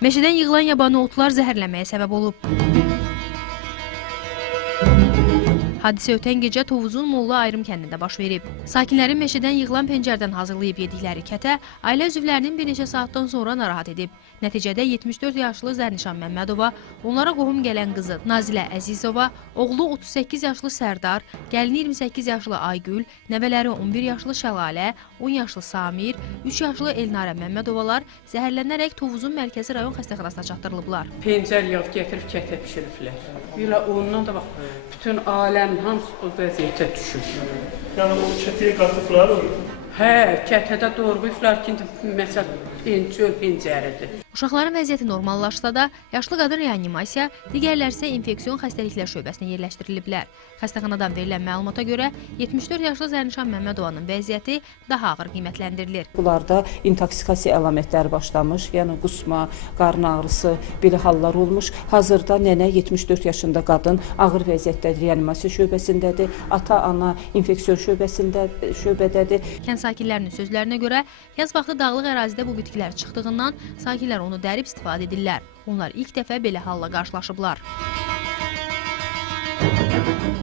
Meşədən yığılan yabani otlar zəhərlənməyə səbəb olub. Hadisə ötən gecə Tovuzun Molla Ayrım kəndində baş verib. Sakinlərin meşədən yığılan pencərdən hazırlayıb yedikləri kətə ailə üzvlərinin bir neçə saatdan sonra narahat edib. Nəticədə 74 yaşlı Zərnişan Məmmədova, onlara qohum gələn qızı Nazilə Əzizova, oğlu 38 yaşlı Sərdar, gəlini 28 yaşlı Aygül, nəvələri 11 yaşlı Şəlalə, 10 yaşlı Samir, 3 yaşlı Elnarə Məmmədovalar zəhərlənərək Tovuzun mərkəzi rayon xəstəxanasına çatdırılıblar. Pencər yağ gətirib kətə pişiriblər. Elə ondan da bax, bütün aləm hamısı o vəziyyətə düşür. Yəni o kətiyə qatıblar mı? Hə, kətədə doğrayıblar ki, məsələn, çöl pencəridir. Uşaqların vəziyyəti normallaşsa da, yaşlı qadın reanimasiya, digərləri isə infeksiyon xəstəliklər şöbəsinə yerləşdiriliblər. Xəstəxanadan verilən məlumata görə 74 yaşlı Zərnişan Məmmədovanın vəziyyəti daha ağır qiymətləndirilir. Bunlarda intoksikasiya əlamətləri başlamış, yəni qusma, qarın ağrısı, belə hallar olmuş. Hazırda nənə 74 yaşında qadın ağır vəziyyətdə reanimasiya şöbəsindədir, ata-ana infeksiyon şöbədədir. Kənd sakinlərinin sözlərinə görə, yaz vaxtı dağlıq ərazidə bu bitkilər çıxdığından sakinlər onu dərib istifadə edirlər. Onlar ilk dəfə belə halla qarşılaşıblar.